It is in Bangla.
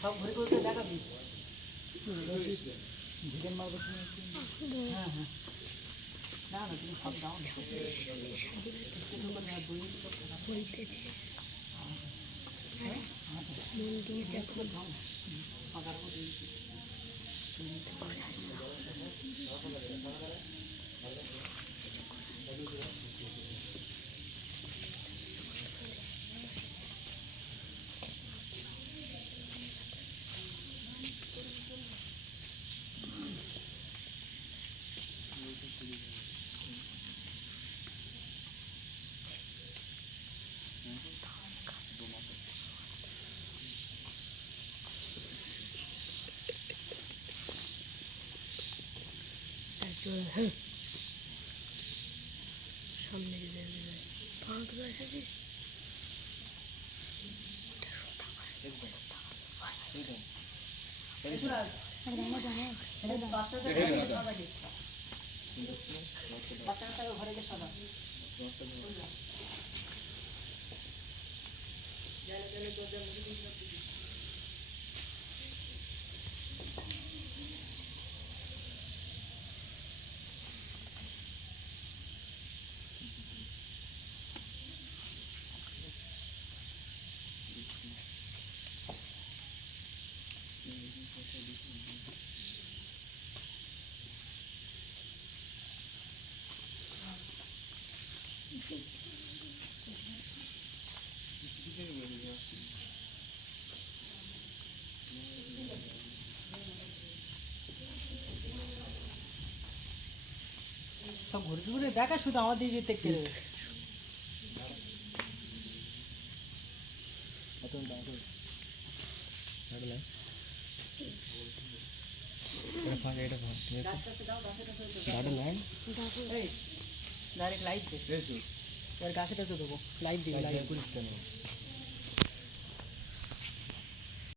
সব ঘুরে ঘুরে দেখাবি ঝিকেন মারবো হ্যাঁ হ্যাঁ না না তুমি সব দাও সামনে ঘরে গেছে সব ঘুরে ঘুরে দেখা শুধু আমাদের দিকে দেখতে দেবে ডাইরেক্ট লাইভ দে গাছে টাছে দেবো লাইভ দিবি